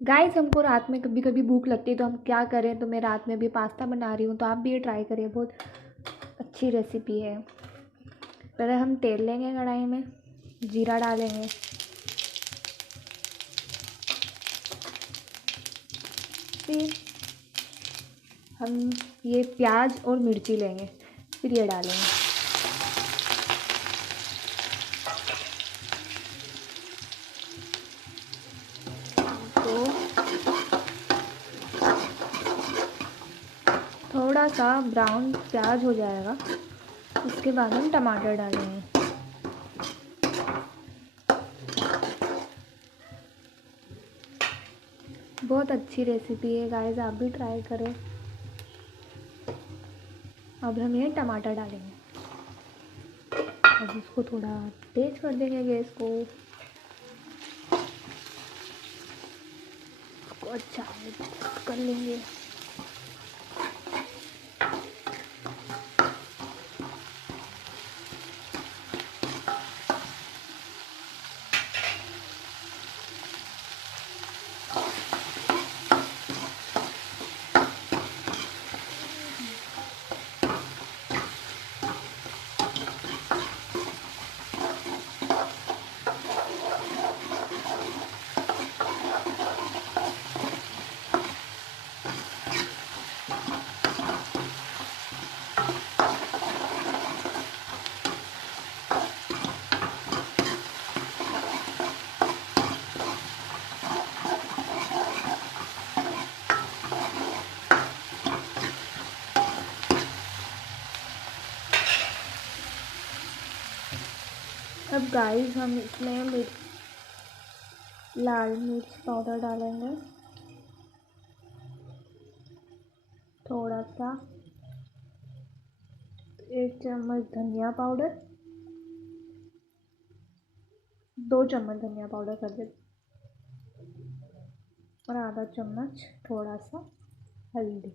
Guys हमको रात में कभी कभी भूख लगती है तो हम क्या करें, तो मैं रात में भी पास्ता बना रही हूँ, तो आप भी ये ट्राई करिए, बहुत अच्छी रेसिपी है। पहले हम तेल लेंगे, कढ़ाई में जीरा डालेंगे, फिर हम ये प्याज और मिर्ची लेंगे, फिर ये डालेंगे। तो थोड़ा सा ब्राउन प्याज हो जाएगा, उसके बाद हम टमाटर डालेंगे। बहुत अच्छी रेसिपी है गाइस, आप भी ट्राई करें। अब हम ये टमाटर डालेंगे, अब इसको थोड़ा तेज कर देंगे गैस को, इसको अच्छा मिक्स कर लेंगे। अब गाइस हम इसमें लाल मिर्च पाउडर डालेंगे, थोड़ा सा 1 चम्मच धनिया पाउडर, 2 चम्मच धनिया पाउडर कर दे, और आधा चम्मच थोड़ा सा हल्दी,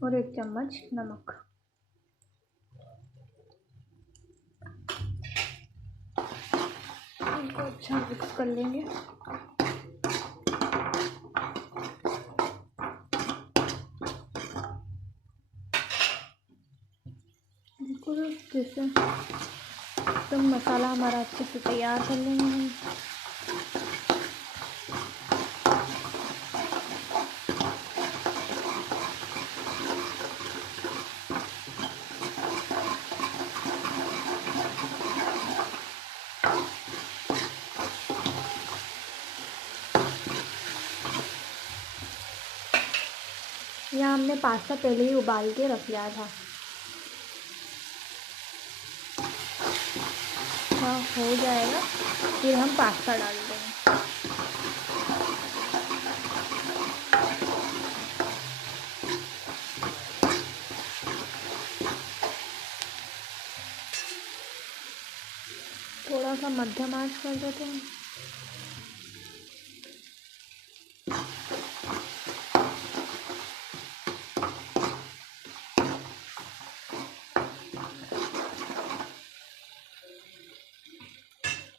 और 1 चम्मच नमक। इनको अच्छा मिक्स कर लेंगे। बिल्कुल जैसे एकदम मसाला हमारा अच्छे से तैयार कर लेंगे हम। यहाँ हमने पास्ता पहले ही उबाल के रख लिया था। हाँ, हो जाएगा, फिर हम पास्ता डाल देंगे। थोड़ा सा मध्यम आंच कर देते हैं।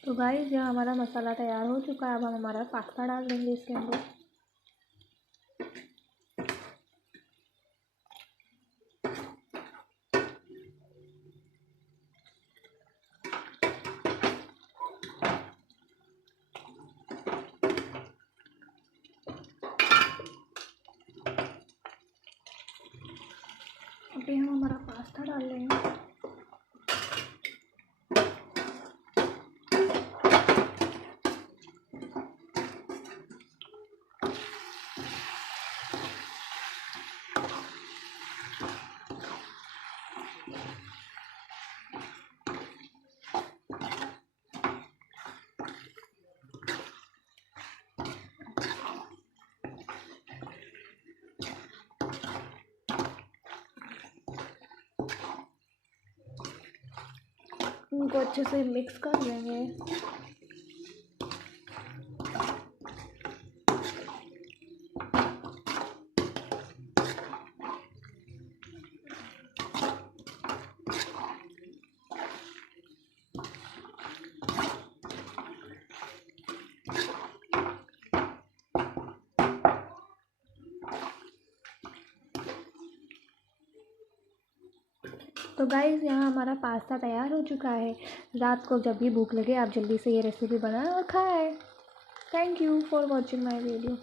तो गाइस यहाँ हमारा मसाला तैयार हो चुका है, अब हम हमारा पास्ता डाल देंगे इसके अंदर। अभी हम हमारा पास्ता डाल लेंगे। इनको अच्छे से मिक्स कर लेंगे। तो गाइस यहाँ हमारा पास्ता तैयार हो चुका है। रात को जब भी भूख लगे आप जल्दी से ये रेसिपी बनाएं और खाएं। Thank you for watching my video.